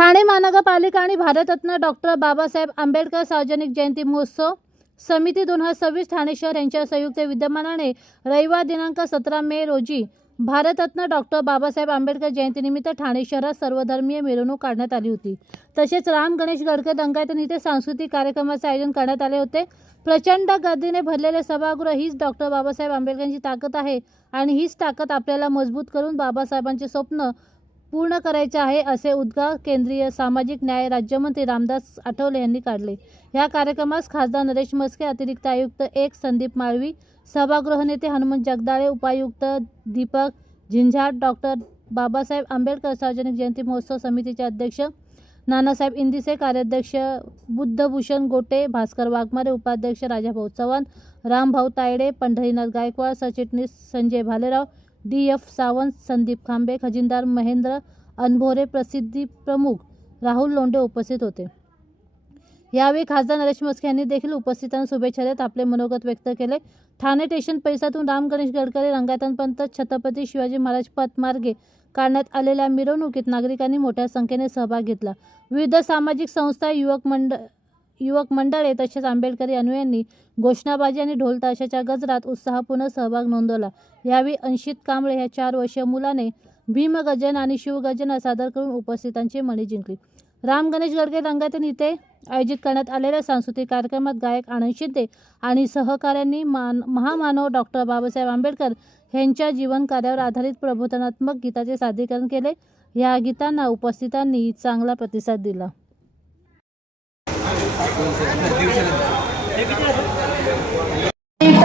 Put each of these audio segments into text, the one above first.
ठाणे महानगरपालिका आणि भारतरत्न डॉक्टर बाबासाहेब आंबेडकर सार्वजनिक जयंती महोत्सव समिती 2026 ठाणे शहर यांच्या संयुक्त विद्यमानाने रविवार दिनांक 17 मे रोजी भारतरत्न डॉक्टर बाबासाहेब आंबेडकर जयंतीनिमित्त ठाणे शहरात सर्वधर्मीय मिरवणूक काढण्यात आली होती। तसेच राम गणेश गडकरी रंगायतन इथे सांस्कृतिक कार्यक्रमाचे आयोजन करण्यात आले होते। प्रचंड गर्दीने भरलेले सभागृह हीच डॉक्टर बाबासाहेब आंबेडकरांची ताकद आहे आणि हीच ताकद आपल्याला मजबूत करून बाबासाहेबांचे स्वप्न पूर्ण करायचे आहे, असे उद्गार केंद्रीय सामाजिक न्याय राज्यमंत्री रामदास आठवले यांनी काढले। या कार्यक्रमास खासदार नरेश म्हस्के, अतिरिक्त आयुक्त 1 संदीप माळवी, सभागृह नेते हनुमंत जगदाळे, उपायुक्त दीपक झिंझाट, डॉक्टर बाबासाहेब आंबेडकर सार्वजनिक जयंती महोत्सव समितीचे अध्यक्ष नानासाहेब इंदिसे, कार्याध्यक्ष बुद्धभूषण गोटे, भास्कर वाघमारे, उपाध्यक्ष राजाभाऊ चव्हाण, रामभाऊ तायडे, पंढरीनाथ गायकवाड, सरचिटणीस संजय भालेराव, DF सावंत, संदीप खांबे, खजिनदार महेंद्र अनभोरे, प्रसिद्धी प्रमुख राहुल लोंढे उपस्थित होते। यावेळी खासदार नरेश म्हस्के यांनी देखील उपस्थितांना शुभेच्छा देत आपले मनोगत व्यक्त केले। ठाणे स्टेशन परिसरातून राम गणेश गडकरी रंगायतनपर्यंत छत्रपती शिवाजी महाराज पथ मार्गे काढण्यात आलेल्या मिरवणुकीत नागरिकांनी मोठ्या संख्येने सहभाग घेतला। विविध सामाजिक संस्था, युवक मंडळे तसेच आंबेडकरी अनुयायांनी घोषणाबाजी आणि ढोल ताशाच्या गजरात उत्साहपूर्ण सहभाग नोंदवला। यावेळी अंशित कांबळे ह्या 4 वर्षीय मुलाने भीमगर्जन आणि शिवगर्जन सादर करून उपस्थितांची मने जिंकली। राम गणेश गडकरी रंगायतन इथे आयोजित करण्यात आलेल्या सांस्कृतिक कार्यक्रमात गायक आनंद शिंदे आणि सहकाऱ्यांनी महामानव डॉक्टर बाबासाहेब आंबेडकर यांच्या जीवन कार्यावर आधारित प्रबोधनात्मक गीताचे सादरीकरण केले। या गीतांना उपस्थितांनी चांगला प्रतिसाद दिला।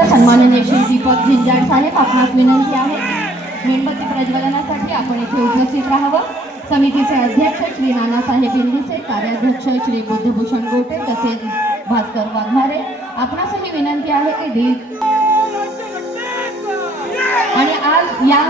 सन्माननीय श्री दीपक झिंझाट साहेब, आपणास विनंती आहे मेणबत्ती प्रज्वलनासाठी आपण येथे उपस्थित राहावं। समितीचे अध्यक्ष श्री नानासाहेब इंदिसे, कार्याध्यक्ष श्री बुद्धभूषण गोटे तसेच भास्कर वाघमारे, आपणासही विनंती आहे की आणि आज या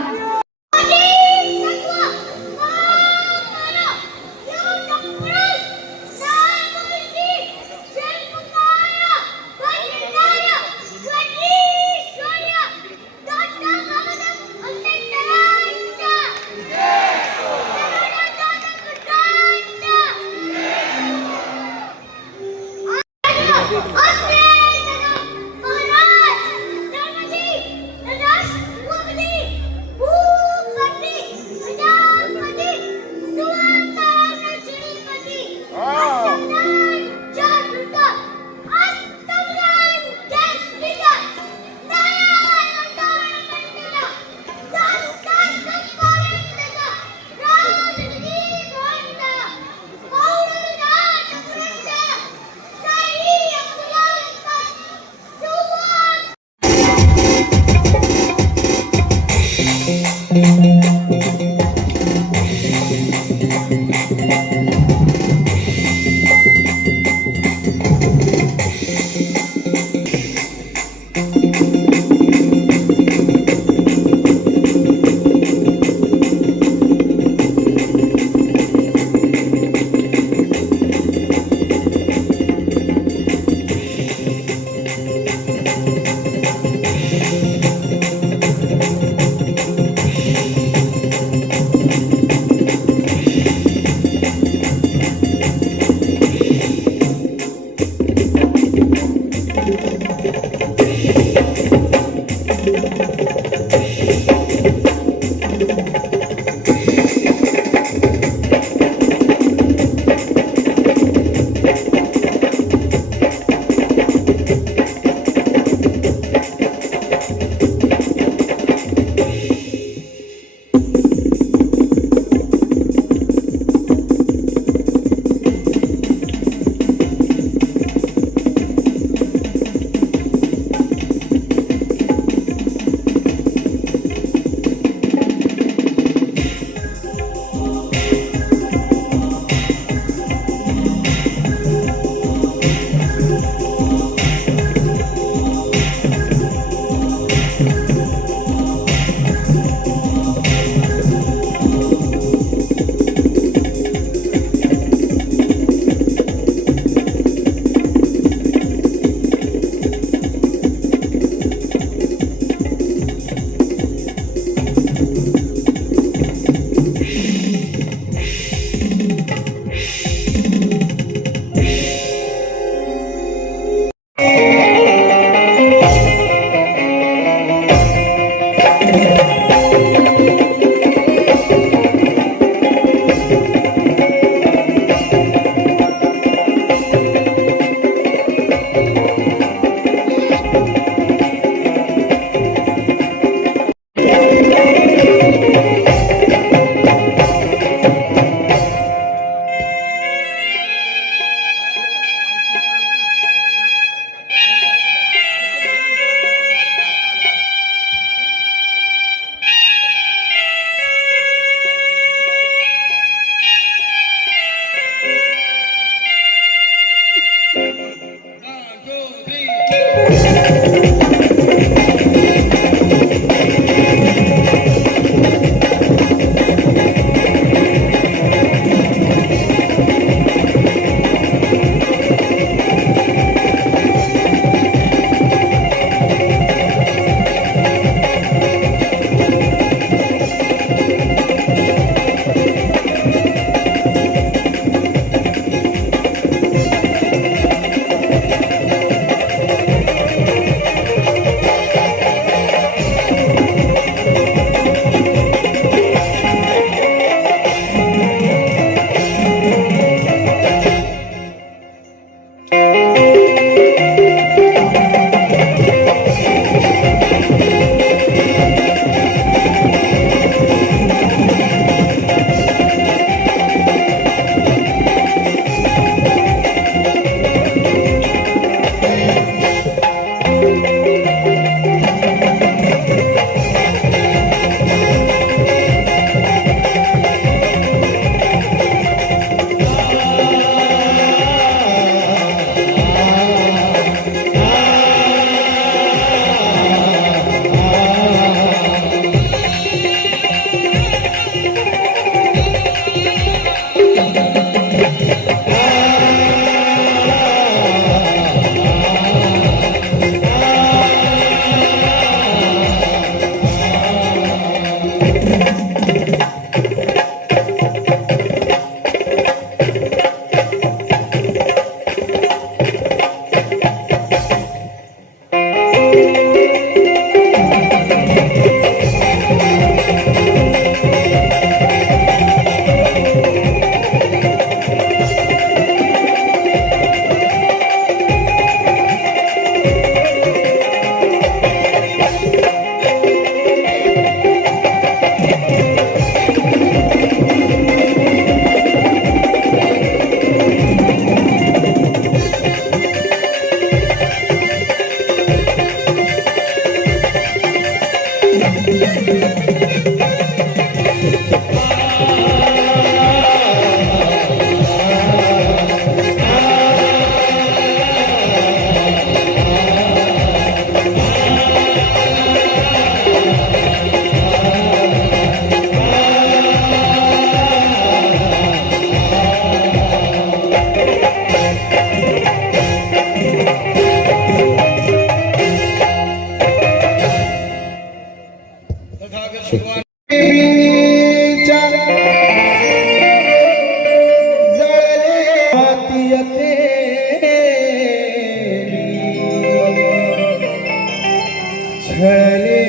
छळले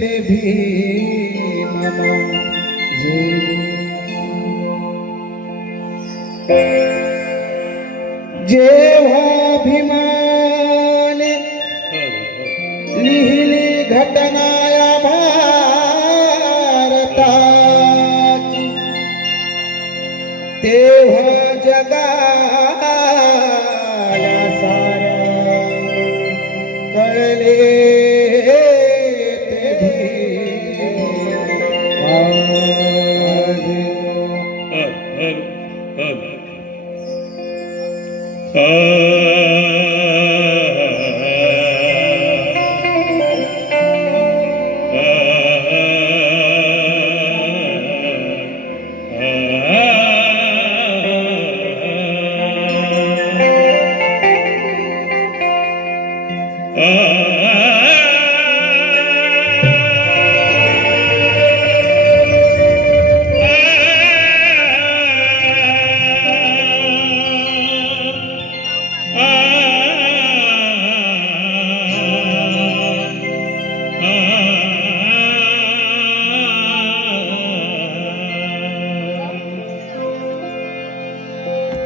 ते भीमना जेव्हा भीमाने लिहिली घटना या भारताची तेव्हा जगाला साऱ्या कळले ते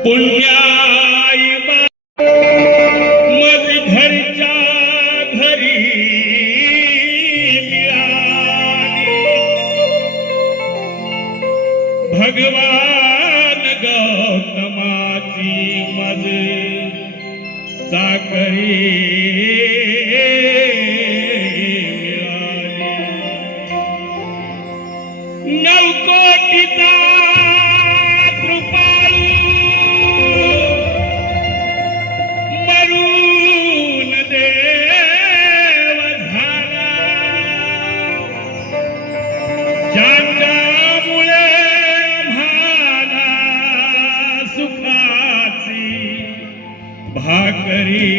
पुण्याई मज घरच्या घरी मिळाली भगवान गौतमाची मज चाकरी मिळाली नवकोटीचा ज्याच्यामुळे आम्हाला सुखाची भाकरी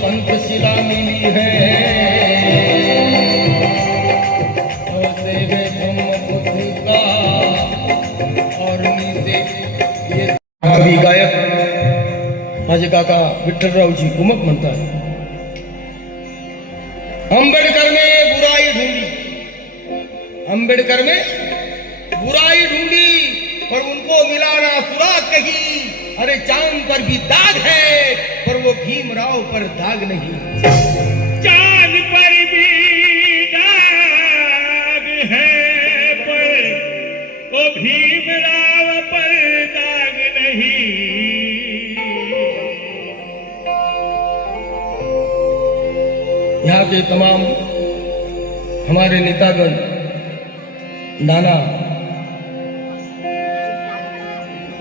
पंचशिला मिली है कवी गायक माझे काका विठ्ठलरावजी कुमक म्हणतात, आंबेडकर ने बुराई ढूंढी अंबेडकर में बुराई ढूंढी पर उनको मिला ना सुराग कहीं। अरे चांद पर भी दाग है पर वो भीमराव पर दाग नहीं। चांद पर भी दाग है पर वो भीमराव पर दाग नहीं। यहाँ के तमाम हमारे नेतागण, नाना,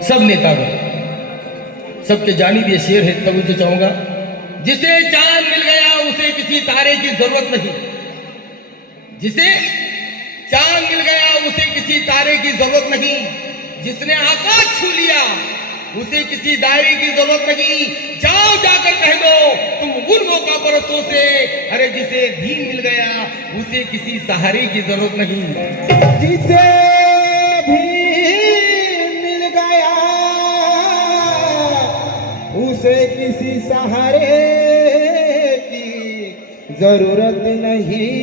सब नेतागण, सबके जानिब ये शेर है, तभी तो चाहूंगा। जिसे चांद मिल गया उसे किसी तारे की जरूरत नहीं। जिसे चांद मिल गया उसे किसी तारे की जरूरत नहीं। जिसने आकाश छू लिया उसे किसी दायरे की जरूरत नहीं। जाओ जाकर कह दो तुम उन मौका परस्तों से, अरे जिसे भी मिल गया उसे किसी सहारे की जरूरत नहीं। जिसे भी मिल गया उसे किसी सहारे की जरूरत नहीं।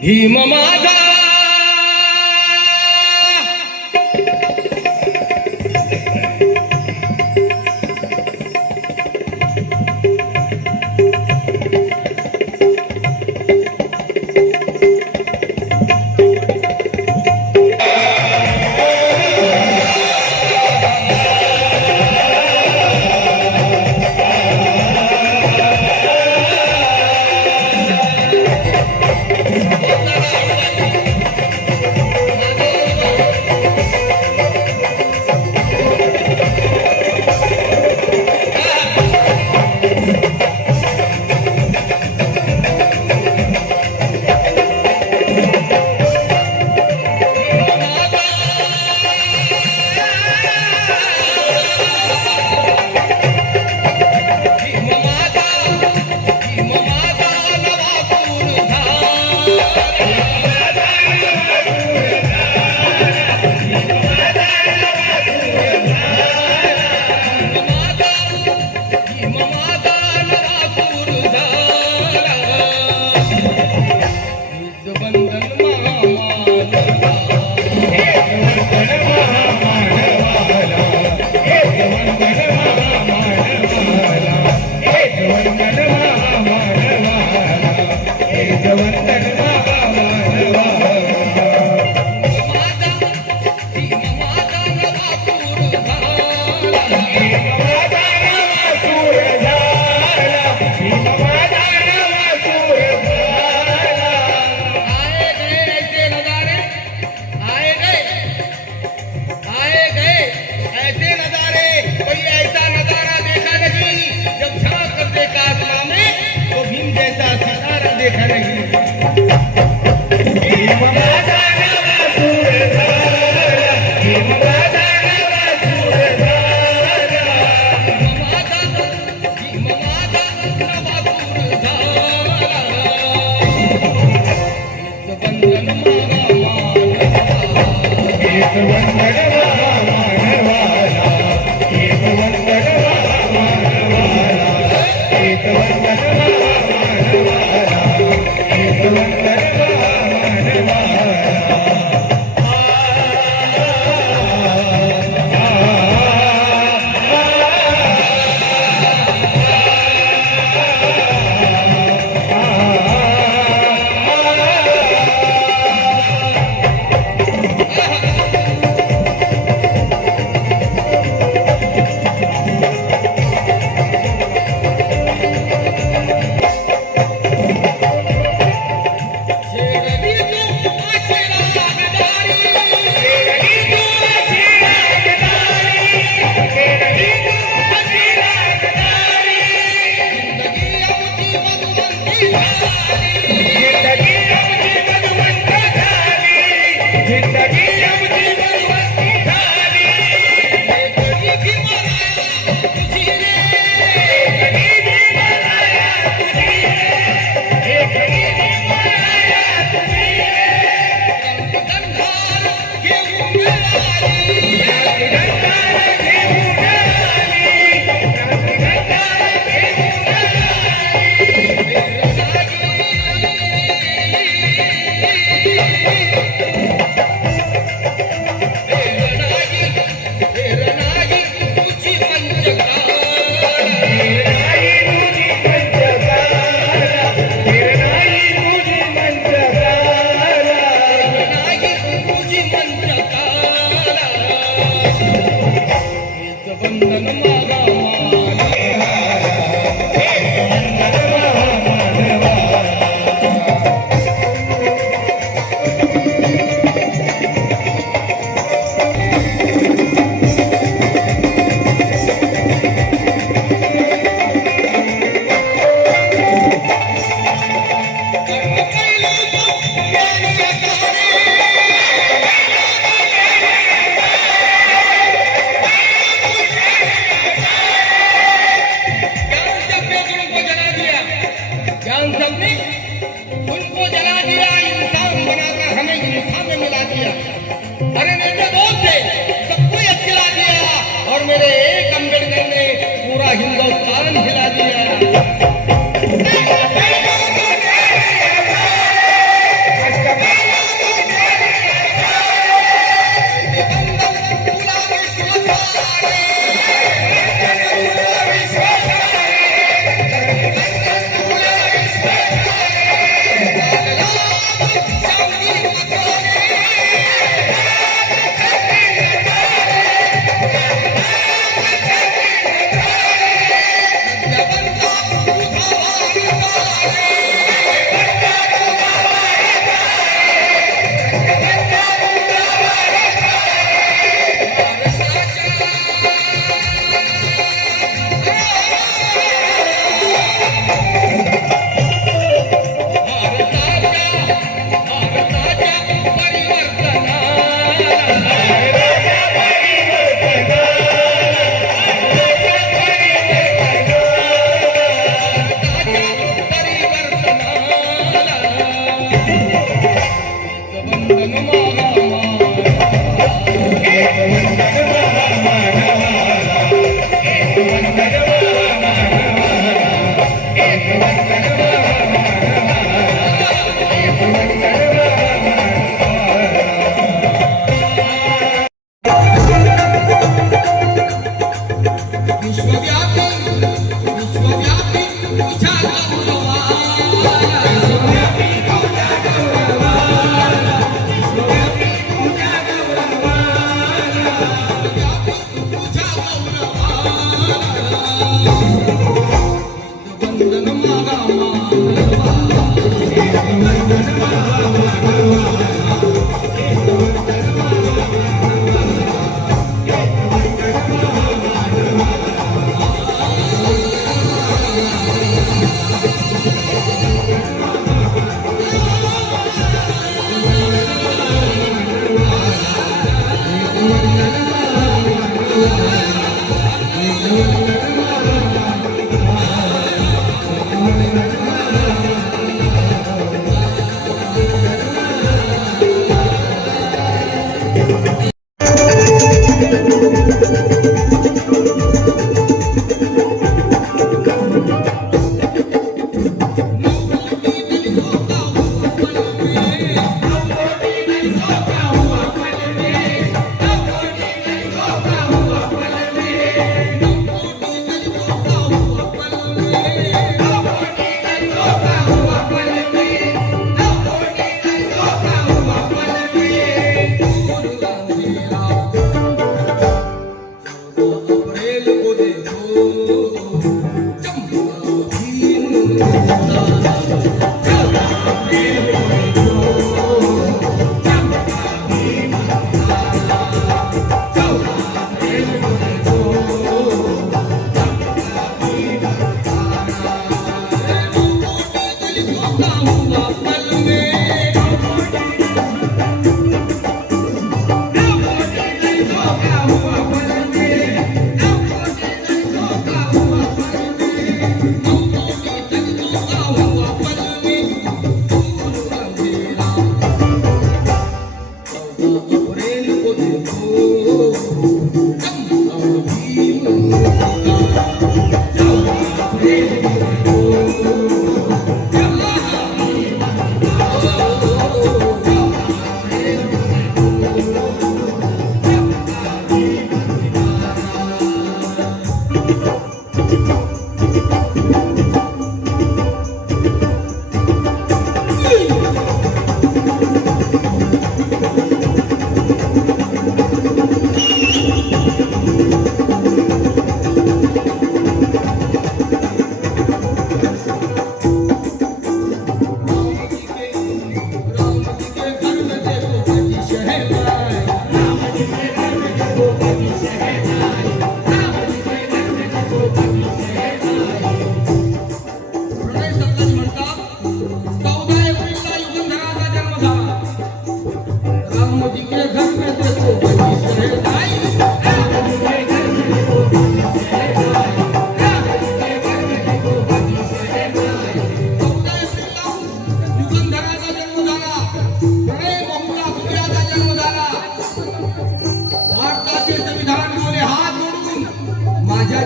भीम माझा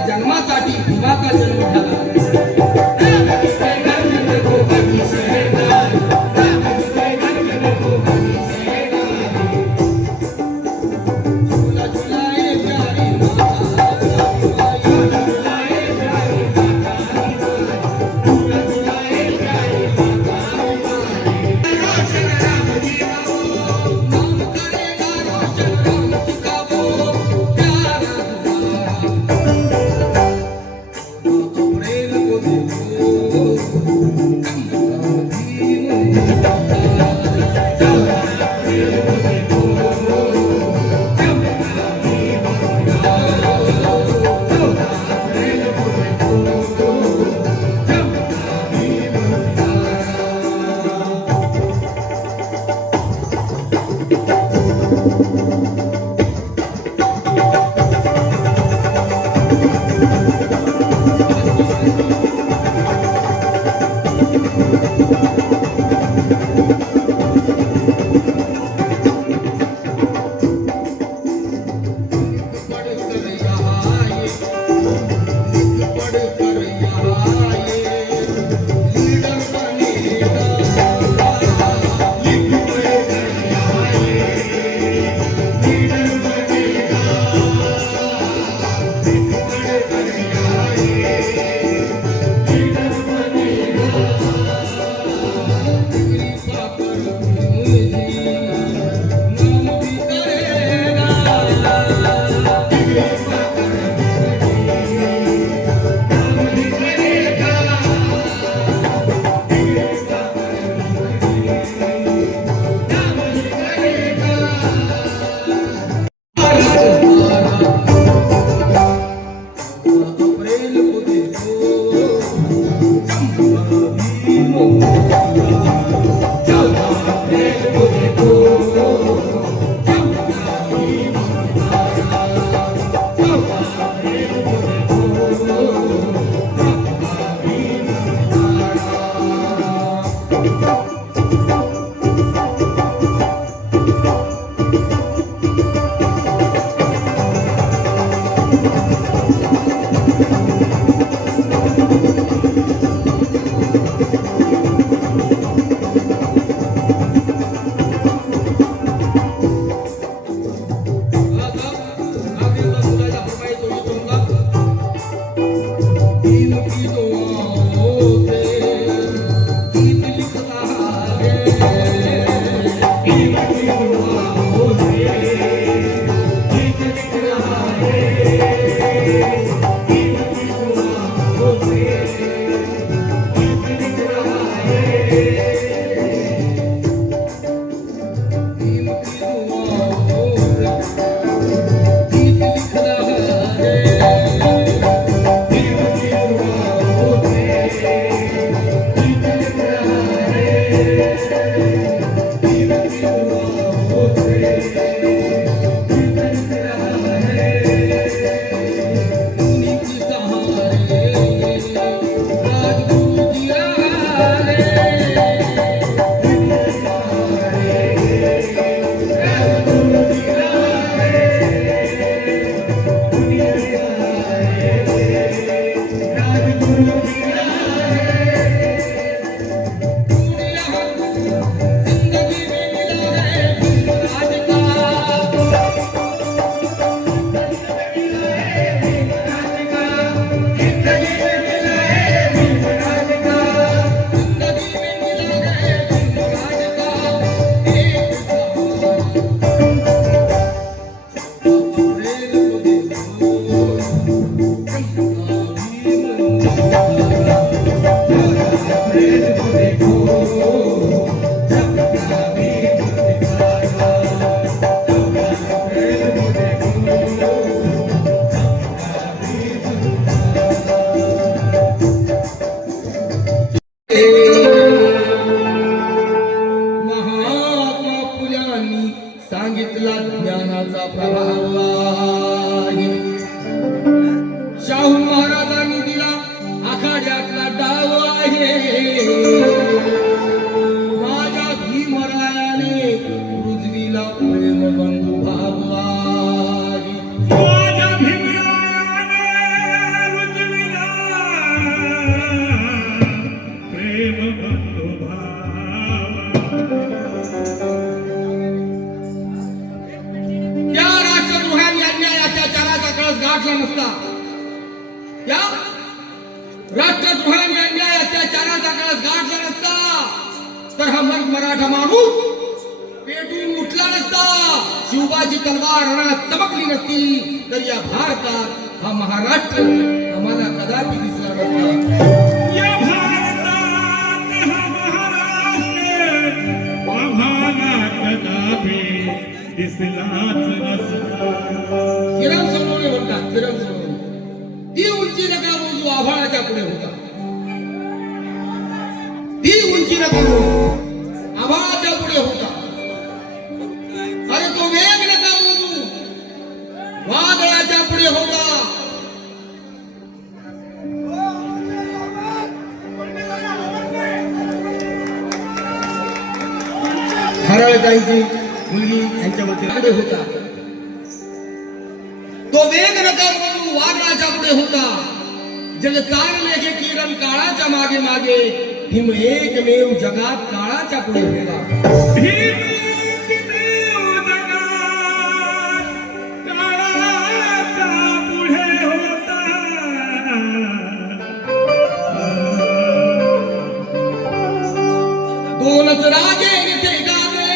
जन्मासाठी भीमाचा जन्म झाला. गाठला नसता, त्या राष्ट्रद्रोहाने अन्याय अत्याचाराचा कळस गाठला नसता, तर हा मराठा माणूस पेटून उठला नसता, शिवबाची तलवार रणात चमकली नसती, तर या भारतात हा महाराष्ट्र आम्हाला कदापि दिसला नसता. या भारतात हा महाराष्ट्र आम्हाला कदापि दिसलाच नसता. किरण सोनवणे म्हणतात, किरण सोनवणे, ती उंची नका मोजू आभाळाच्या पुढे होता, ती उंची नका मोजू आभाळाच्या पुढे होता. अरे तो वेग नका मोजू वादळाच्या पुढे होता. हरळताईची मुलगी यांच्यामध्ये पुढे होता. तो वेग नका मोजू वादळाच्या पुढे होता. जग चालले हे किरण काळाच्या मागे मागे, हिम एकमेव जगात काळाच्या पुढे होता. भीम एकमेव जगात काळाच्या पुढे होता. दोनच राजे इथे गाजले,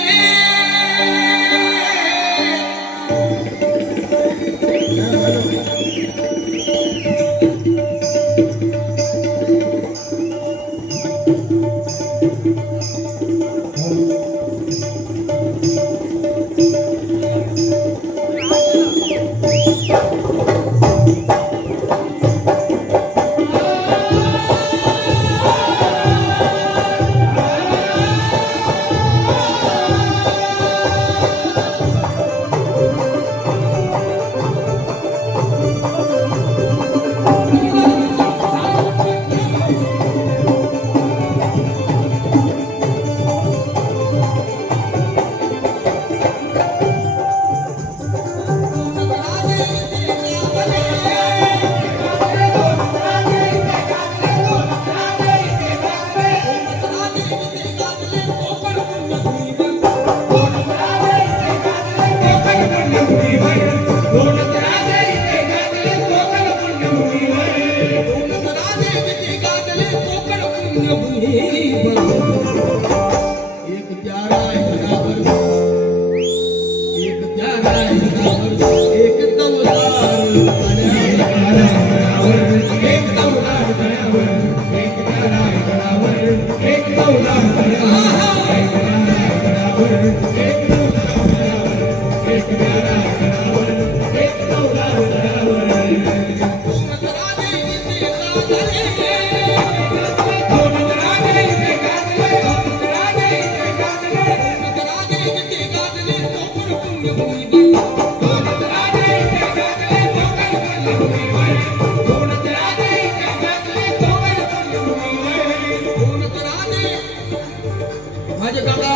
माझे काका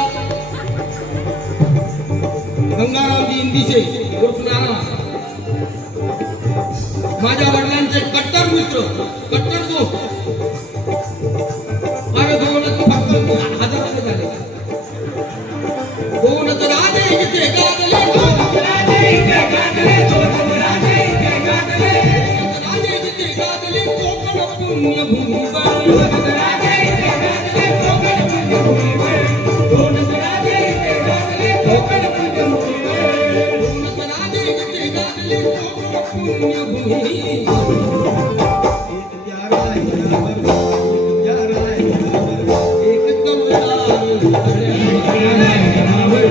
गंगारामजी इंदिशे उर्फ नाना, माझ्या वडिलांचे कट्टर मित्र, कट्टर दोस्त. अरे दोनच फक्त 1000 रुपये झाले. दोनच राजे इथे गाजले, दोनच राजे इथे गाजले, दोनच राजे इथे गाजले, दोनच राजे इथे गाजले कोकण पुण्यभूमीवर, दोनच राजे इथे गाजले कोकण पुण्यभूमीवर, दोनच राजे इथे गाजले कोकण पुण्यभूमीवर, दोनच राजे इथे गाजले कोकण पुण्यभूमीवर. एक प्यारा हिरावर, एक प्यारा हिरावर, एक चौदार तळ्यावर,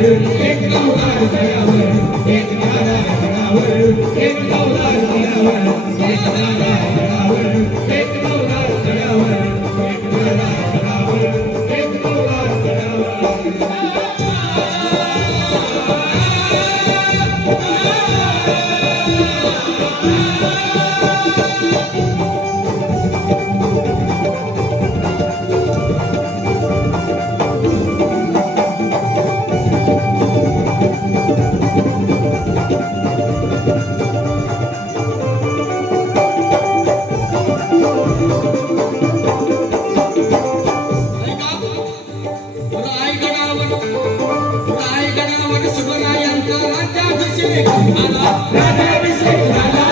एक चौदार तळ्यावर, एक प्यारा हिरावर, एक चौदार तळ्यावर, एक प्यारा हिरावर, एक चौदार तळ्यावर, एक प्यारा हिरावर, एक चौदार तळ्यावर. राजाभिषेक झाला, राजाभिषेक झाला,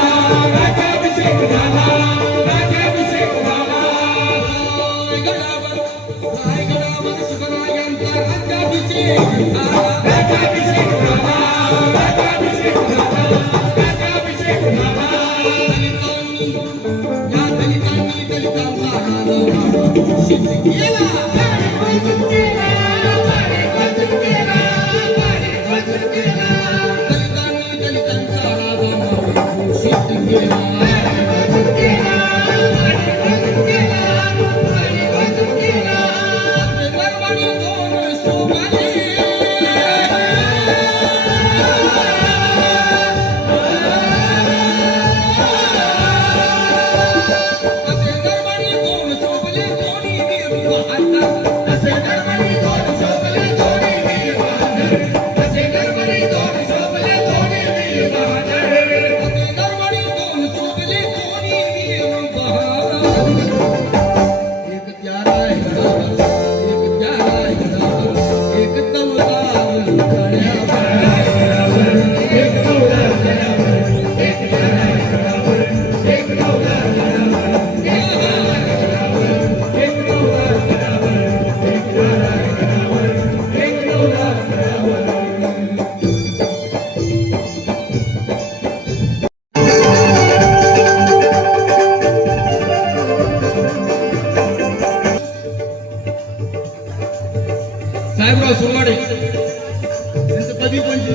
साहेबराव सुरवाडे यांचं पदवी पंच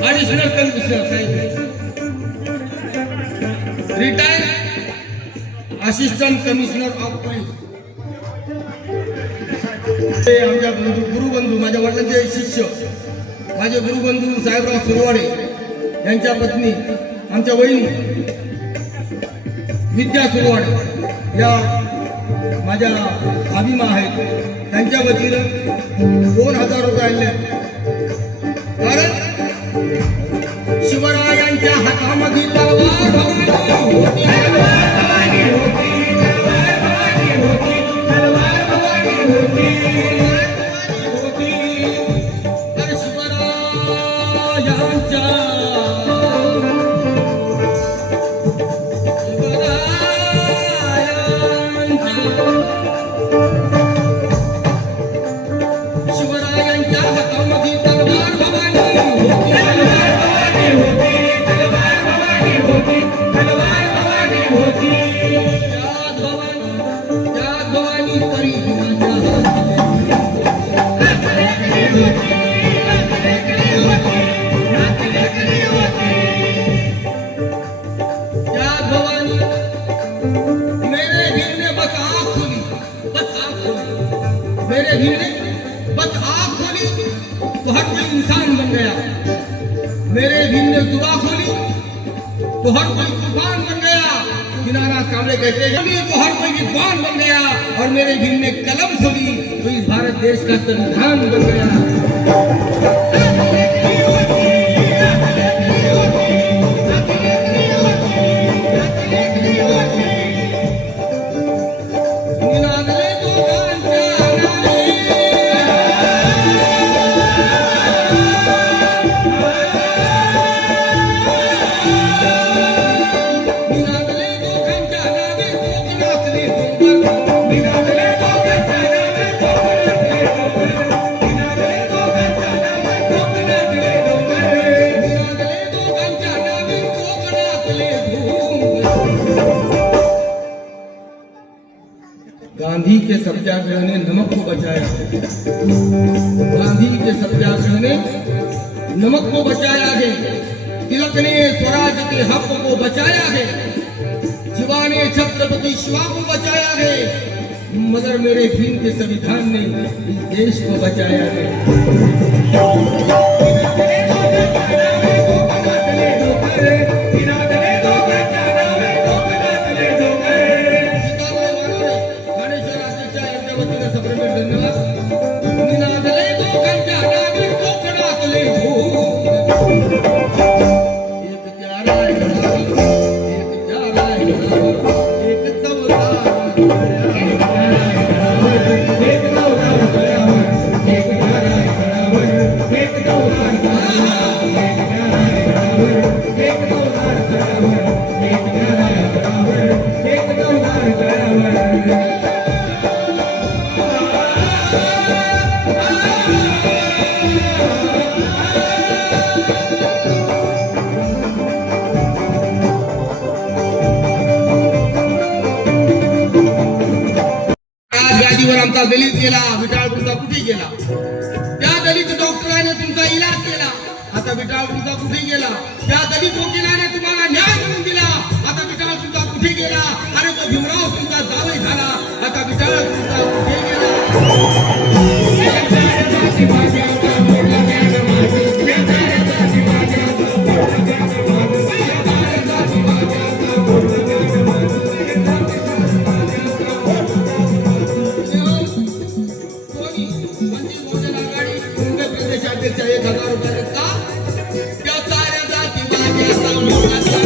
additional commissioner retire assistant commissioner of police. ते आमच्या गुरुबंधू माझ्या वडिलांचे शिष्य माझे गुरुबंधू साहेबराव सुरवाडे यांच्या पत्नी आमच्या वहिनी विद्या सुरवाडे या माझ्या अभिमा आहेत. त्यांच्या वतीनं 2000 रुपये आणले. कारण शिवरायांच्या हातामध्ये तलवार तर शिवरायांच्या हातामध्ये तलवार भवानी तरी मेरे भीड़ ने बस आँख खोली तो हर कोई इंसान बन गया. मेरे भीड़ ने दुआ खोली तो हर कोई तूफान बन गया. किनारा कामरे कहते हैं तो हर कोई विद्वान बन गया. और मेरे भीड़ ने कलम खोली तो इस भारत देश का संविधान बन गया. गांधी के सत्याग्रह ने नमक को बचाया. गांधी के सत्याग्रह ने नमक को बचाया है. तिलक ने स्वराज के हक को बचाया है. शिवा ने छत्रपति शिवा को बचाया है. मगर मेरे भीम के संविधान ने इस देश को बचाया है. एक दलित गेला, विटाळ तुमचा कुठे गेला? त्या दलित डॉक्टराने तुमचा इलाज केला, आता विटाळ तुमचा कुठे गेला? त्या दलित वकिलाने तुम्हाला न्याय मिळवून दिला, आता विटाळ तुमचा कुठे गेला? अरे तो भीमराव तुमचा जावई झाला, आता विटाळ तुमचा कुठे गेला? अध्यक्ष 1000 रुपये का? त्या साऱ्या जाती वाद्याचा मोलाचा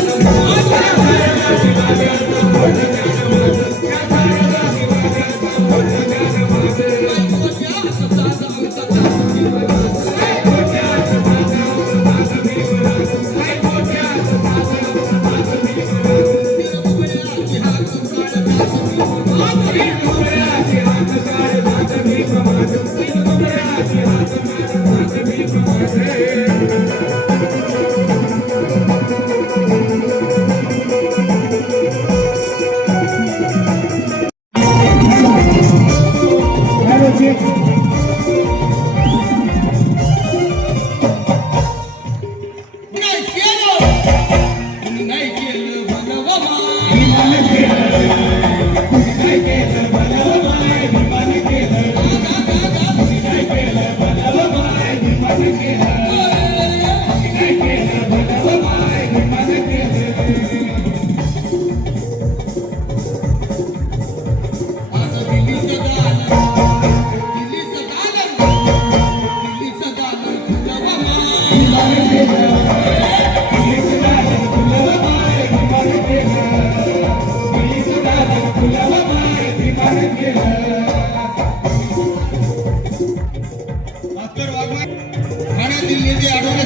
ठाण्यातील नेते आठवले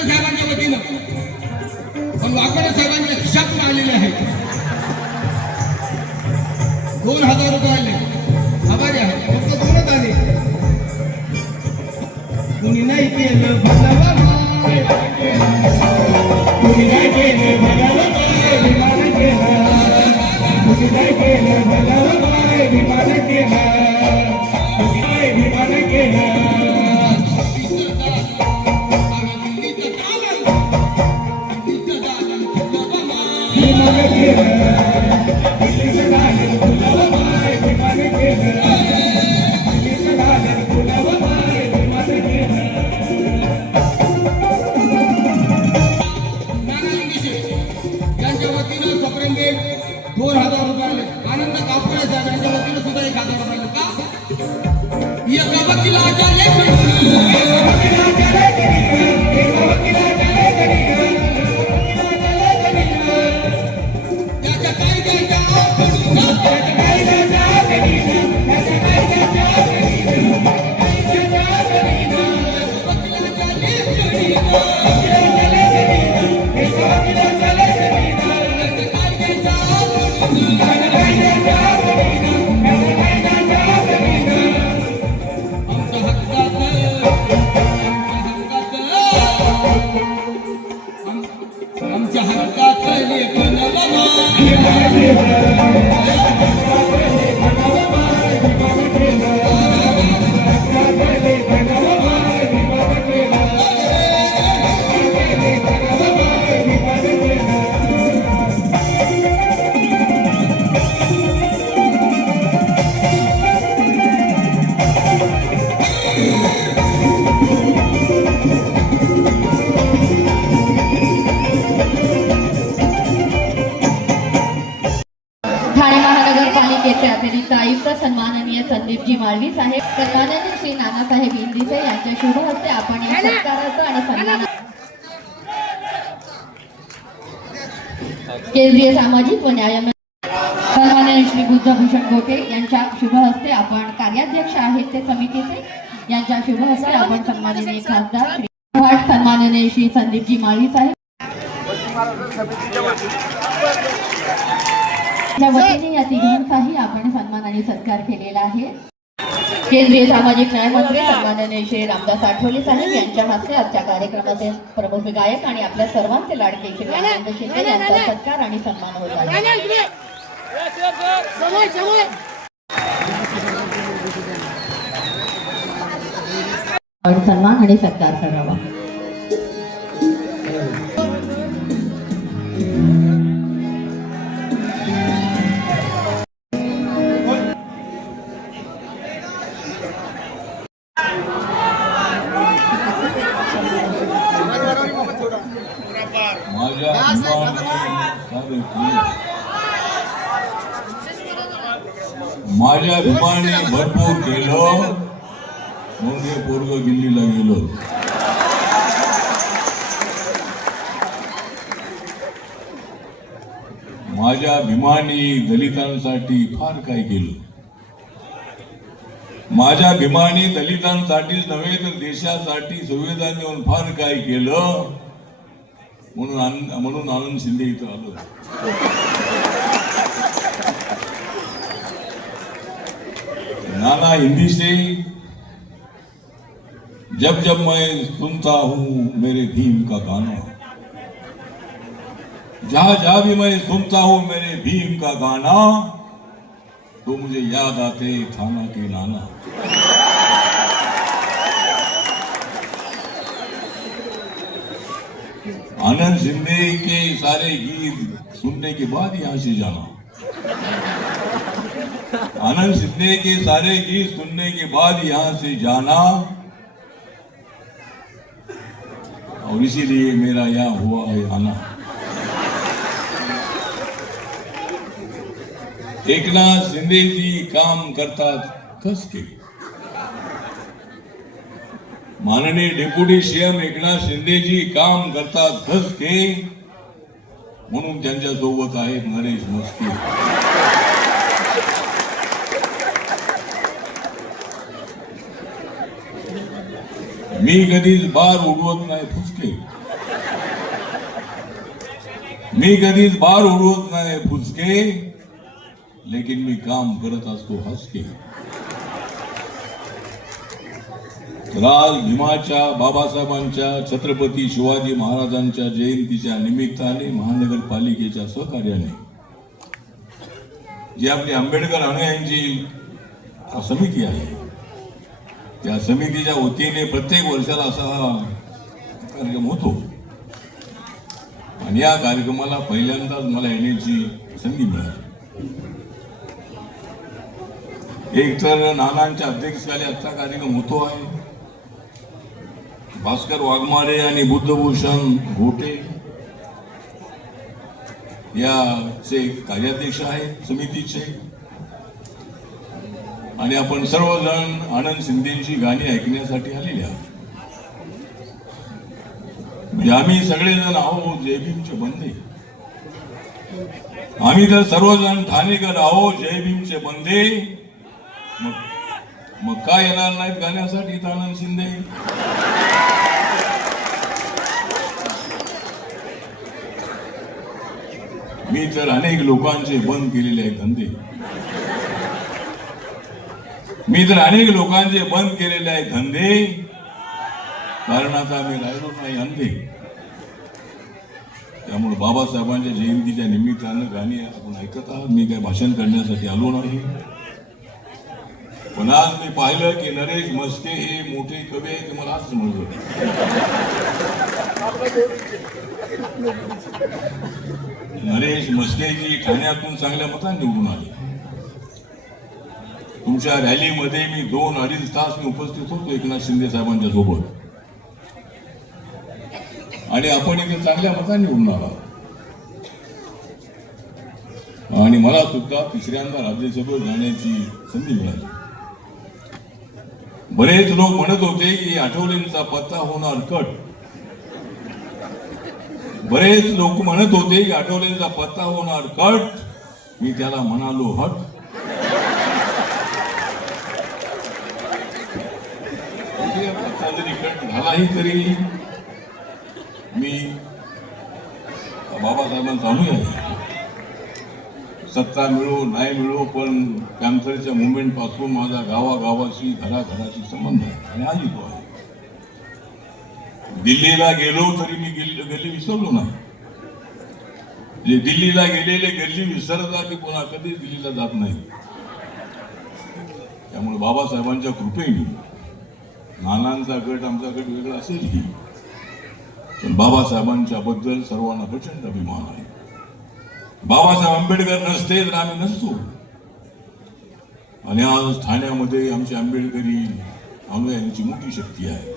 साहेबांच्या वतीनं पण वाघमारे साहेबांच्या खिशातून आलेले आहेत 2000 रुपये आले. आभारी आहे. फक्त 2च आले. कुणी नाही केलं भलं कुणी नाही केलं भलं विमान केलं कुणी नाही केलं भलं विमान केलं विमान केलं यांच्या वतीनं सप्रेमबेट 2000 रुपये आले. आनंद कापडे साहेब यांच्या वतीनं सुद्धा 1000 रुपये आले. का एका वकिलाच्या त्याच्या कायद्याच्या आमच्या हक्काचं लेखन ठाणे महानगरपालिकेचे अतिरिक्त आयुक्त सन्माननीय संदीपजी माळवी साहेब, सन्माननीय श्री नानासाहेब इंदिसे यांच्या शुभ हस्ते आपण या सत्काराचं आणि सन्मान केंद्रीय सामाजिक व न्याय सन्माननीय श्री बुद्धभूषण गोटे यांच्या शुभ हस्ते आपण कार्याध्यक्ष आहेत ते समितीचे यांच्या शुभ हस्ते आपण सन्माननीय खासदार श्री सन्माननीय श्री संदीपजी माळवी साहेब त्या वतीने या तिघांचाही आपण सन्मान आणि सत्कार केलेला आहे. केंद्रीय सामाजिक न्याय मंत्री सन्माननीय श्री रामदास आठवले साहेब यांच्या हस्ते आजच्या कार्यक्रमाचे प्रमुख गायक आणि आपल्या सर्वांचे लाडके श्री आनंद शिंदे यांचा सत्कार आणि सन्मान होत आहे. सन्मान आणि सत्कार करावा. माझ्या अभिमाने भरपूर केलं म्हणून हे पोरग दिल्लीला गेलो. माझ्या भीमानी दलितांसाठी फार काय केलं. माझ्या भीमानी दलितांसाठीच नव्हे तर देशासाठी संविधान देऊन फार काय केलं म्हणून आनंद शिंदे इथं आलो. नाना हिंदी से जब जब मैं सुनता हूं मेरे भीम का गाना, जहां जहां भी मैं सुनता हूं मेरे भीम का गाना, तो मुझे याद आते थाना के नाना. आनंद शिंदे के सारे गीत सुनने के बाद यहां से जाना. आनंद शिंदे के सारे गीत सुनने के बाद यहां से जाना, और इसीलिए मेरा यहां हुआ है आना. एकनाथ शिंदे जी काम करतात कस के. माननीय डेप्युटी सीएम एकनाथ शिंदे जी काम करतात कस के, म्हणून त्यांच्या सोबत आहेत नरेश म्हस्के. मी कधीच बार उडवत नाही फुसके. मी कधीच बार उडवत नाही फुसके, लेकिन मी काम करत असतो हसके. तर आज भीमाच्या बाबासाहेबांच्या छत्रपती शिवाजी महाराजांच्या जयंतीच्या निमित्ताने महानगरपालिकेच्या सहकार्याने जी आपली आंबेडकर अनुयायांची समिती आहे, त्या समितीच्या वतीने प्रत्येक वर्षाला असा कार्यक्रम होतो. आणि या कार्यक्रमाला पहिल्यांदाच मला येण्याची संधी मिळाली. एक तर नानांच्या अध्यक्षतेखाली आजचा कार्यक्रम होतो आहे. भास्कर वाघमारे आणि बुद्धभूषण घोटे याचे कार्याध्यक्ष आहेत समितीचे. आणि आपण सर्वजण आनंद शिंदेची गाणी ऐकण्यासाठी आलेले आहोत. म्हणजे आम्ही सगळेजण आहोत जय भीमचे बंदे. आम्ही तर सर्वजण ठाणेकर आहोत जय भीमचे बंदे. मग काय येणार नाहीत गाण्यासाठी आनंद शिंदे. मी तर अनेक लोकांचे बंद केलेले आहेत धंदे. मी तर अनेक लोकांचे बंद केलेले आहेत धंदे, कारण आता मी राहिलो नाही अंधे. त्यामुळे बाबासाहेबांच्या जयंतीच्या निमित्तानं गाणी आपण ऐकत आहात. मी काही भाषण करण्यासाठी आलो नाही. पण आज मी पाहिलं की नरेश म्हस्के हे मोठे कवी आहेत, ते मला आज समजलं. नरेश म्हस्केजी ठाण्यातून चांगल्या मतांनी निवडून आले. तुमच्या रॅलीमध्ये मी 2-2.5 तास मी उपस्थित होतो एकनाथ शिंदे साहेबांच्या सोबत. आणि आपण इथे चांगल्या मतांनी निवडून आला. आणि मला सुद्धा तिसऱ्यांदा राज्यसभेवर जाण्याची संधी मिळाली. बरेच लोक म्हणत होते की आठवलेंचा पत्ता होणार कट. बरेच लोक म्हणत होते की आठवलेंचा पत्ता होणार कट. मी त्याला म्हणालो हट. कट झालाही तरी मी बाबासाहेबांचा अनुयायी. सत्ता मिळो नाही मिळो, पण कॅन्सरच्या मुवमेंट पासून माझा गावागावाशी घराघराशी संबंध आहे. आणि आजही तो आहे. दिल्लीला गेलो तरी मी गल्ली विसरलो नाही. जे दिल्लीला गेलेले गल्ली विसरतात ते पुन्हा कधीच दिल्लीला जात नाही. त्यामुळे बाबासाहेबांच्या कृपेने नानांचा गट आमचा गट वेगळा असेल पण बाबासाहेबांच्या बद्दल सर्वांना प्रचंड अभिमान आहे. बाबासाहेब आंबेडकर नसते तर आम्ही नसतो. आणि आज ठाण्यामध्ये आमची आंबेडकरी अनुयायांची मोठी शक्ती आहे.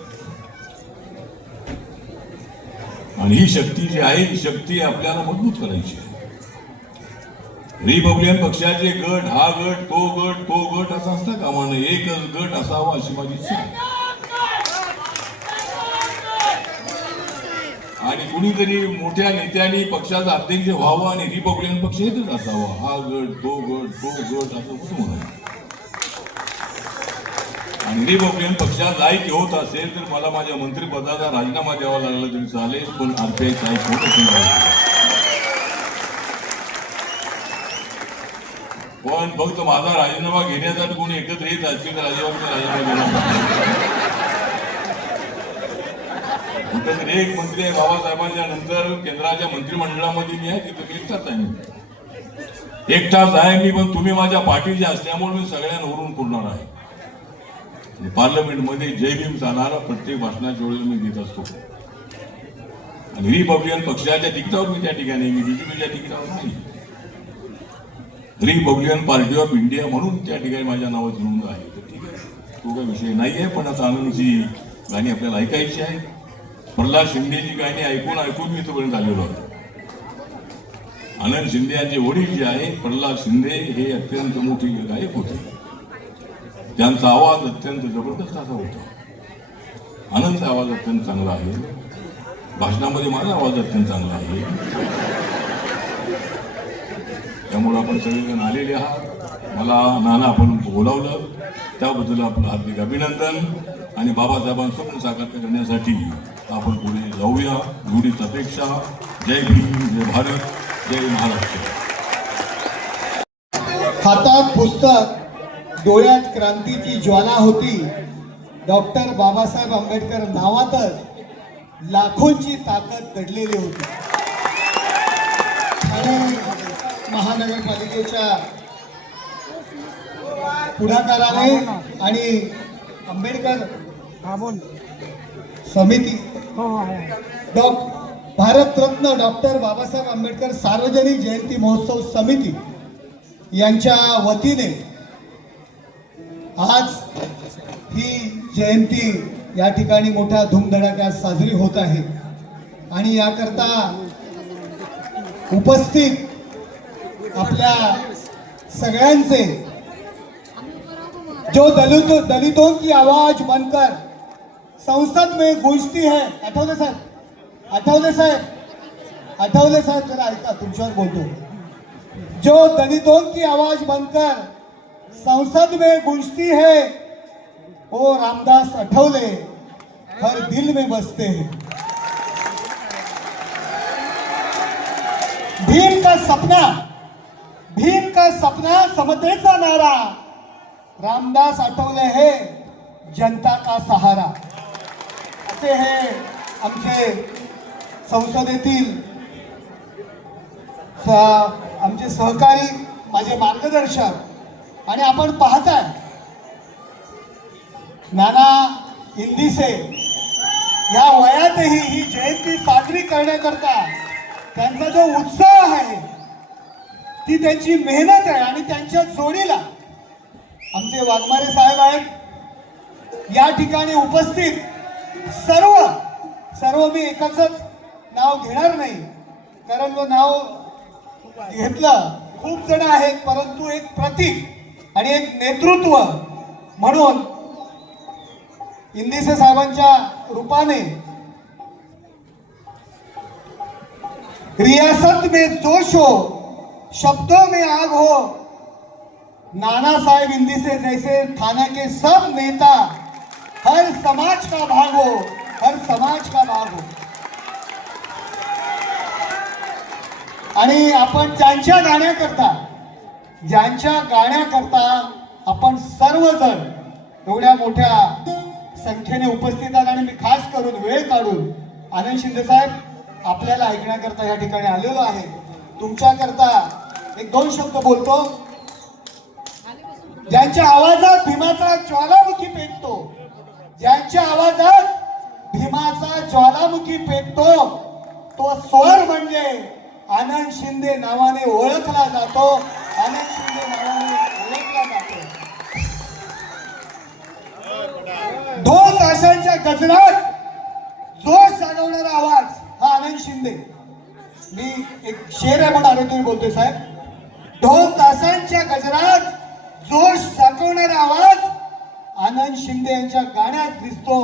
आणि ही शक्ती जी आहे ही शक्ती आपल्याला मजबूत करायची आहे. रिपब्लिकन पक्षाचे गट, हा गट, तो गट असा असता कामा नये. एकच गट असावा अशी माझी इच्छा आहे. आणि कुणीतरी मोठ्या नेत्यांनी पक्षाचा अध्यक्ष व्हावं आणि रिपब्लिकन पक्ष एकच असावा. हा गट, तो गट असं कुठं म्हणायचं. आणि रिपब्लिकन पक्षात जायचे होत असेल तर मला माझ्या मंत्रिपदाचा राजीनामा द्यावा लागला तरी चालेल पण RPI साहेब पण फक्त माझा राजीनामा घेण्यासाठी कोणी एकत्र येत असतील तर राजीनामा देणार. कुठेतरी एक मंत्री आहे बाबासाहेबांच्या नंतर केंद्राच्या मंत्रिमंडळामध्ये मी आहे तिथे एकटाच आहे मी पण तुम्ही माझ्या पाठीचे असल्यामुळे मी सगळ्यांवरून पुरणार आहे. पार्लमेंटमध्ये जय भीम जाणारा प्रत्येक भाषणाच्या वेळेस मी देत असतो. आणि रिपब्लिकन पक्षाच्या तिकिटावर मी त्या ठिकाणी मी बीजेपीच्या तिकिटावर नाही. रिपब्लिकन पार्टी ऑफ इंडिया म्हणून त्या ठिकाणी माझ्या नावाची नोंद आहे. तर ठीक आहे तो काही विषय नाही आहे. पण आता आनंदची गाणी आपल्याला ऐकायची आहे. प्रल्हाद शिंदेची गाणी ऐकून मी इथपर्यंत आलेलो आहे. आनंद शिंदे यांचे वडील जे आहे प्रल्हाद शिंदे हे अत्यंत मोठे गायक होते. त्यांचा आवाज अत्यंत जबरदस्त असा होता. आनंदचा आवाज अत्यंत चांगला आहे. भाषणामध्ये माझा आवाज अत्यंत चांगला आहे. त्यामुळे आपण सगळेजण आलेले आहात. मला नाना आपण बोलावलं त्याबद्दल आपलं हार्दिक अभिनंदन. आणि बाबासाहेबांचं स्वप्न साकार करण्यासाठी आपण पुढे जाऊया एवढीच अपेक्षा. जय भीम, जय भारत, जय महाराष्ट्र. हातात पुस्तक, डोळ्यात क्रांतीची ज्वाला होती. डॉक्टर बाबासाहेब आंबेडकर नावातच लाखोंची ताकद दडलेली होती. ठाणे महानगरपालिकेच्या पुढाकाराने आणि आंबेडकर समिती भारतरत्न डॉक्टर बाबासाहेब आंबेडकर सार्वजनिक जयंती महोत्सव समिती यांच्या वतीने आज ही जयंती या ठिकाणी मोठ्या धूमधडाक्यात साजरी होत आहे. आणि याकरता उपस्थित आपल्या सगळ्यांचे जो दलितों की आवाज बनकर संसद में गूंजती है. आठवले साहेब जरा ऐका तुमच्यावर बोलतो. जो दलितों की आवाज बनकर संसद में गूंजती है वो रामदास आठवले हर दिल में बसते हैं. भीम का सपना समतेचा नारा. रामदास आठवले हे जनता का सहारा. असे हे आमचे संसदेतील आमचे सहकारी, माझे मार्गदर्शक. आणि आपण पाहताय नाना इंदिसे या वयातही ही जयंती साजरी करण्याकरता त्यांचा जो उत्साह आहे, ती त्यांची मेहनत आहे. आणि त्यांच्या जोडीला आमचे वाघमारे साहेब आहेत. या ठिकाणी उपस्थित सर्व मी एकाच नाव घेणार नाही, कारण वो नाव घेतलं खूप जण आहेत, परंतु एक प्रतीक आणि एक नेतृत्व म्हणून इंदिसे साहेबांच्या रूपाने रियासत में जोश हो, शब्दों में आग हो. नाना साहेब इंदिसे जैसे थाना के सब नेता हर समाज का भाग हो. आणि आपण ज्यांच्या गाण्याकरता आपण सर्वजण एवढ्या मोठ्या संख्येने उपस्थित आहात. आणि मी खास करून वेळ काढून आनंद शिंदे साहेब आपल्याला ऐकण्याकरता या ठिकाणी आलेलो आहे. तुमच्याकरता एक दोन शब्द बोलतो. ज्यांच्या आवाजात भीमाचा ज्वालामुखी पेटतो, ज्यांच्या आवाजात भीमाचा ज्वालामुखी पेटतो, तो स्वर म्हणजे आनंद शिंदे नावाने ओळखला जातो. आनंद शिंदे नावाने ओळखला जातो. 2 तासांच्या गजरात जोश जागवणारा आवाज हा आनंद शिंदे. मी एक शेर आहे म्हणून तुम्ही बोलतोय साहेब. 2 तासांच्या गजरात जोश जागवणारा आवाज आनंद शिंदे यांच्या गाण्यात दिसतो.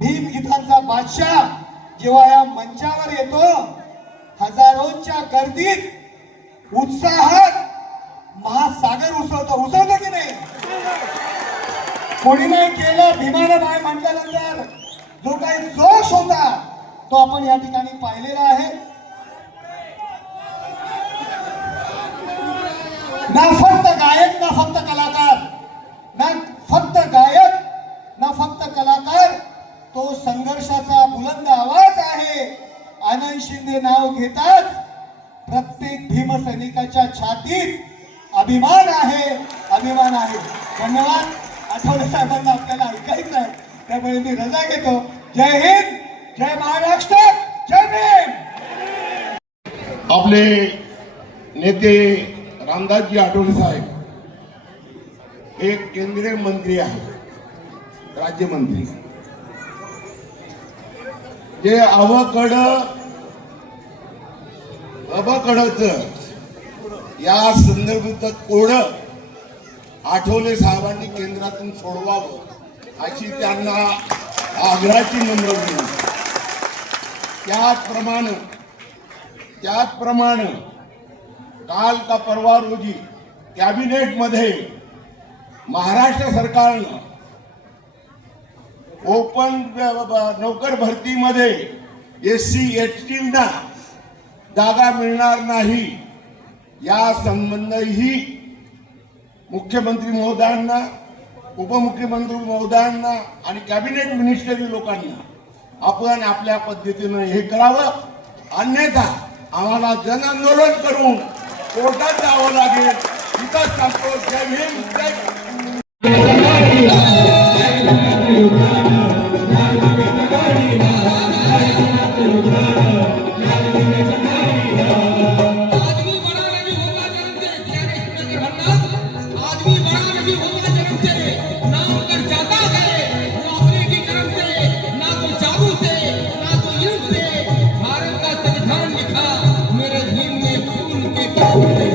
भीम गीतांचा बादशाह जेव्हा या मंचावर येतो, हजारोंच्या गर्दीत उत्साहात महासागर उसळतो की नाही? कोणी नाही केलं भीमानं बाय म्हटल्यानंतर जो काही जोश होता तो आपण या ठिकाणी पाहिलेला आहे. ना फक्त गायक ना फक्त कलाकार, ना फक्त गायक ना फक्त कलाकार, तो संघर्षाचा बुलंद आवाज आहे. आनंद शिंदे नाव घेताच प्रत्येक भीमसैनिकाच्या छातीत अभिमान आहे, अभिमान आहे. धन्यवाद. आठवले साहेबांना आपल्याला ऐकायचं आहे, त्यामुळे मी रजा घेतो. जय हिंद, जय महाराष्ट्र, जय भीम. आपले नेते रामदासजी आठवले साहेब एक केंद्रीय मंत्री आहे, राज्यमंत्री. जे अवकडच या संदर्भात कोडं आठवले साहेबांनी केंद्रातून सोडवावं अशी त्यांना आग्रहाची नम्र विनंती. त्याचप्रमाणे काल का परवा रोजी कॅबिनेटमध्ये महाराष्ट्र सरकारनं ओपन नोकर भरतीमध्ये SC ST ना जागा मिळणार नाही या संबंधही मुख्यमंत्री महोदयांना, उपमुख्यमंत्री महोदयांना आणि कॅबिनेट मिनिस्टरी लोकांना आपण आपल्या पद्धतीनं हे करावं. अन्यथा आम्हाला जन आंदोलन करून कोर्टात जावं लागेल. इथंच सांगतो. जय भीम, जय आदमी बड़ा नहीं होगा जन्म से, ज्ञानेश्वर भंडार. आदमी बड़ा नहीं होगा जन्म से, ना होकर जाता है वो अपने की कर्म से, ना तो जादू से, ना तो इल्म से. भारत का संविधान लिखा मेरे भीम ने खून के कलम से.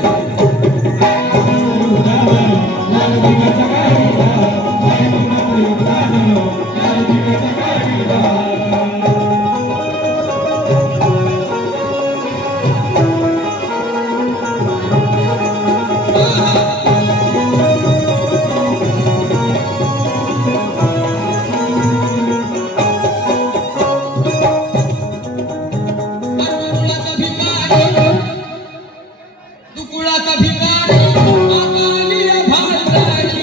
कुळाचा भिकारी आकाली भारताची.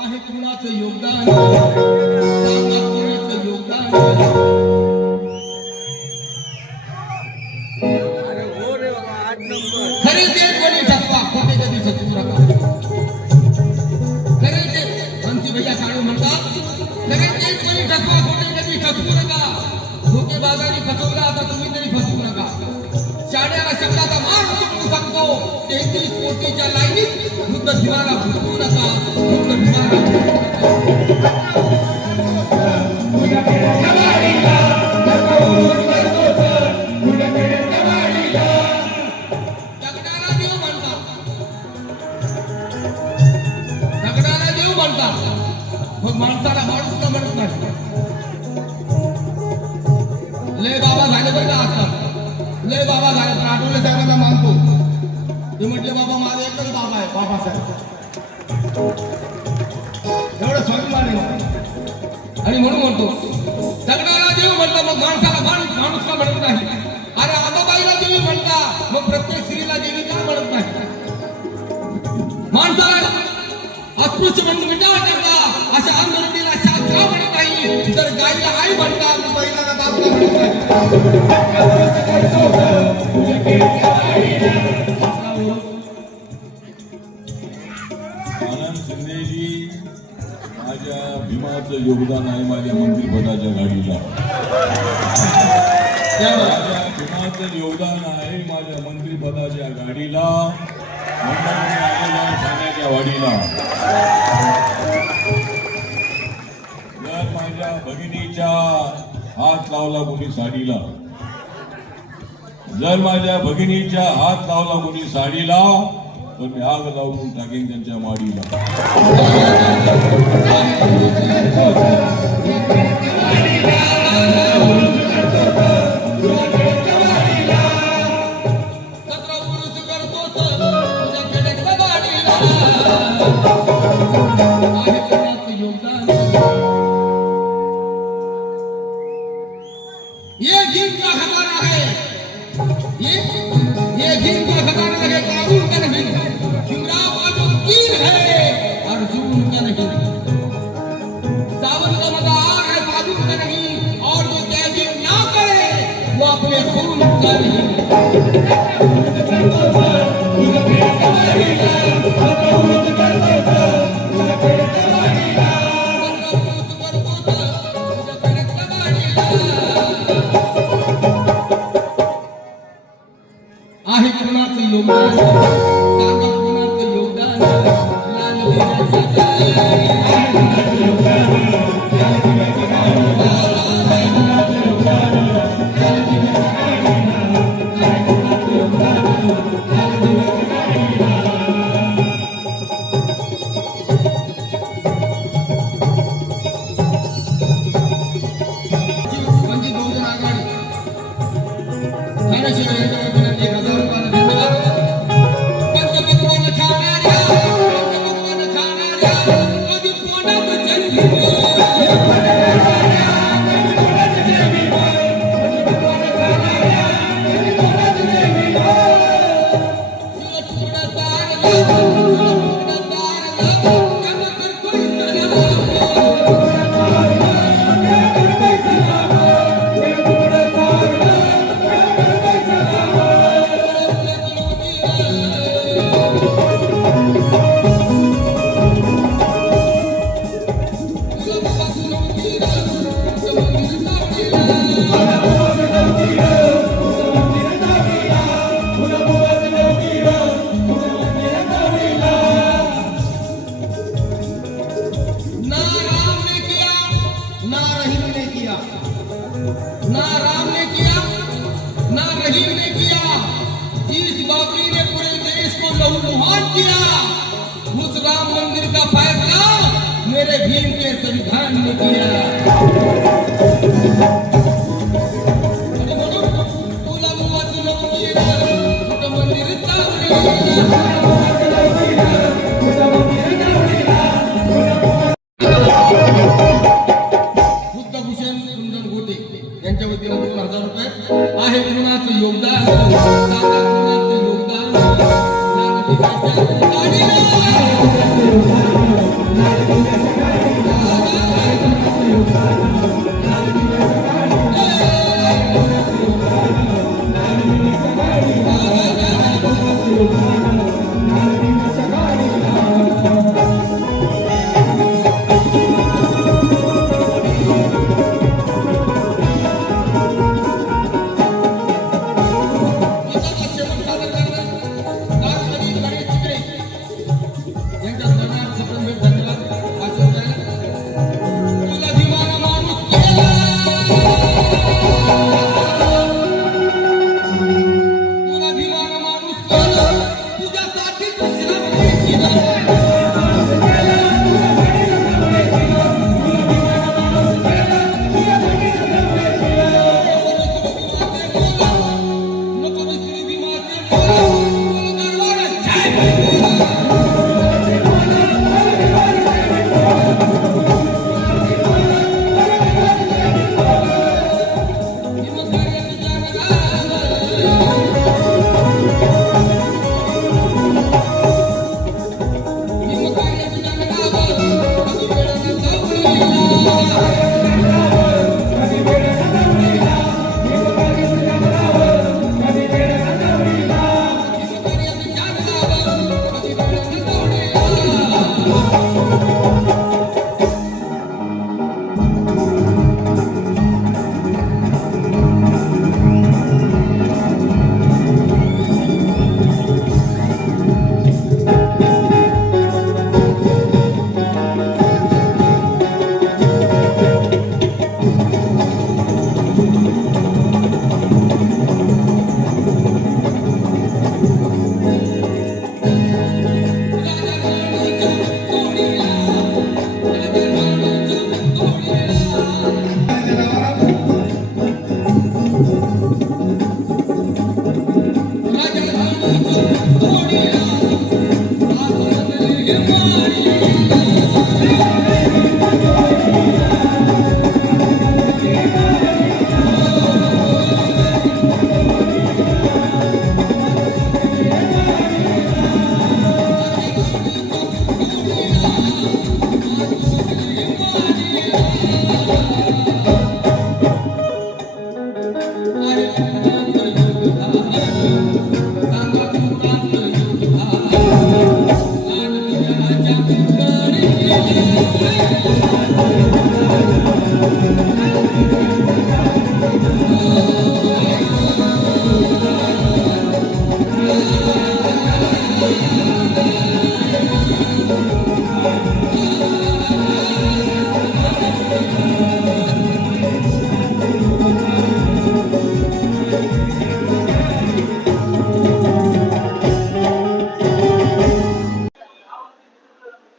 आहे कुणाचं योगदान, सांगा कुणाचं योगदान. खरे ते कोणी ठसवा, खोटे कधी ठसवू नका. खरे ते आमची भैया साडू म्हणतात, खरे ते कोणी ठसवा, खोटे कधी ठसवू नका. धोकेबाजाने फसवला, आता तुम्ही तरी फसवू नका. शाण्याला शब्दाचा मार होतो सांगतो. 33 कोटीच्या लाईनीत बुद्ध भीमाला घुसवू नका. Buddha भीमाला Thank you. लय बाबा झाले बरं का आजकाल, लय बाबा झाले. पण आठवले साहेबांना मानतो. ते म्हटले बाबा माझा एकच बाबा आहे, बाबासाहेब. एवढं स्वाभिमान आहे. आणि म्हणून म्हणतो सगळ्याला देव म्हणता, मग माणसाला माणूस का म्हणत नाही? अरे आबाबाईला देवी म्हणता, मग प्रत्येक स्त्रीला देवी का म्हणत नाही? माणसाला अस्पृश्य म्हणून मिटावा करता, अशा आंदोलनाला शाप का म्हणत नाही? तर गाईला आई म्हणता, मग बैलाला बाप का म्हणत नाही? आनंद शिंदेजी, माझ्या भीमाचं योगदान आहे माझ्या मंत्रिपदाच्या गाडीला. माझ्या भीमाचं योगदान आहे माझ्या मंत्रिपदाच्या गाडीला, मंडळाने आलेल्या ठाण्याच्या वाडीला. जर माझ्या भगिनीच्या हात लावला कोणी साडीला, जर माझ्या भगिनीच्या हात लावला कोणी साडीला, तर मी आग लावून टाकेन त्यांच्या माडीला. ये गीत का खजाना है, ये गीत का खजाना है, काबुल का नहीं. भीमराव का जो तीर है अर्जुन का नहीं, सावन का मदार है काबुल का नहीं, और जो त्याग ना करे वो अपने खून का नहीं. आहे कोणाचं योगदान, सांगा कोणाचं योगदान, लाल म्हणजे बहुजन आघाडी ठाणे शहर यांच्या वतीने 1000 रुपयाला धन्यवाद. पंचपक्वान्न खाणाऱ्या, कधी कोणाचं जन्म ना राम ने किया, ना रहीम ने किया. जिस बाबरी ने पूरे देश को लहूलुहान किया, उस राम मंदिर का फैसला मेरे भीम के संविधान ने किया. तुला मुवत नव्हती कुठं मंदिर चालले. यांच्या वतीने 2000 रुपये. आहे कोणाचं योगदान, सांगा कोणाचं योगदान, तुला भीमाला माणूस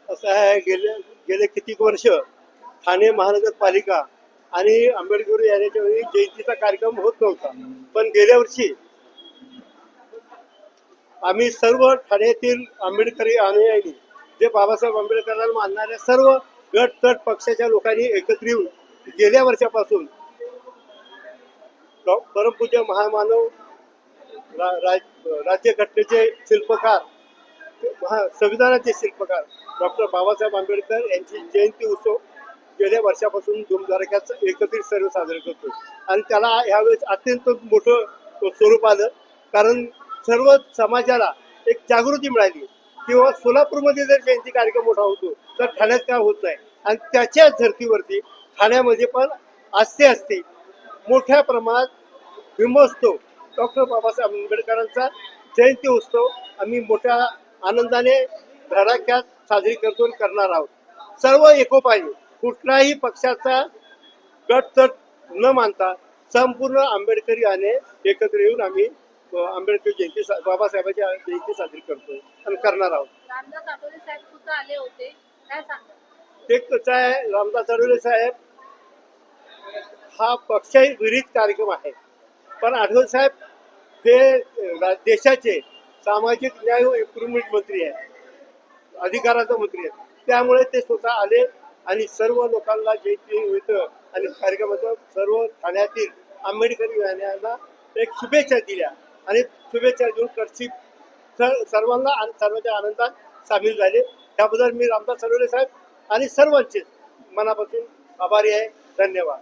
असं आहे, गेले गेले कितीक वर्ष ठाणे महानगरपालिका आणि आंबेडकर यांच्या वेळी जयंतीचा कार्यक्रम होत नव्हता. पण गेल्या वर्षी आम्ही सर्व ठाण्यातील आंबेडकरी अनुयायी, जे बाबासाहेब आंबेडकरांना मानणाऱ्या सर्व गट तट पक्षाच्या लोकांनी एकत्र येऊन गेल्या वर्षापासून परमपूज्य महामानव राज्यघटनेचे शिल्पकार, संविधानाचे शिल्पकार डॉक्टर बाबासाहेब आंबेडकर यांची जयंती उत्सव गेल्या वर्षापासून धुमधडाक्यात एकत्रित सर्व साजरे करतो. आणि त्याला ह्यावेळेस अत्यंत मोठं स्वरूप आलं, कारण सर्व समाजाला एक जागृती मिळाली किंवा सोलापूरमध्ये जर जयंती कार्यक्रम मोठा होतो तर ठाण्यात काय होत नाही. आणि त्याच्याच धर्तीवरती ठाण्यामध्ये पण असते मोठ्या प्रमाणात बिंबोत्सव, डॉक्टर बाबासाहेब आंबेडकरांचा जयंती उत्सव आम्ही मोठ्या आनंदाने धडाक्यात साजरी करणार आहोत. सर्व एकोपाने, कुठलाही पक्षाचा गटतट न मानता संपूर्ण आंबेडकरी याने एकत्र येऊन आम्ही आंबेडकर जयंती, बाबासाहेबांची जयंती साजरी करतोय आणि करणार आहोत. रामदास आठवले साहेब सुद्धा आले होते, काय सांगता? ते कसं आहे, रामदास आठवले साहेब हा पक्षविरहित कार्यक्रम आहे, पण आठवले साहेब हे देशाचे सामाजिक न्याय व इम्प्रुव्हमेंट मंत्री आहेत, अधिकाराचा मंत्री आहेत. त्यामुळे ते स्वतः आले आणि सर्व लोकांना जयंती होतं आणि कार्यक्रमाचं सर्व ठाण्यातील आंबेडकरी यांना एक शुभेच्छा दिल्या आणि शुभेच्छा देऊन करशी सर्वांना आणि सर्वांच्या आनंदात सामील झाले. त्याबद्दल मी रामदास आठवले साहेब आणि सर्वांचे मनापासून आभारी आहे. धन्यवाद.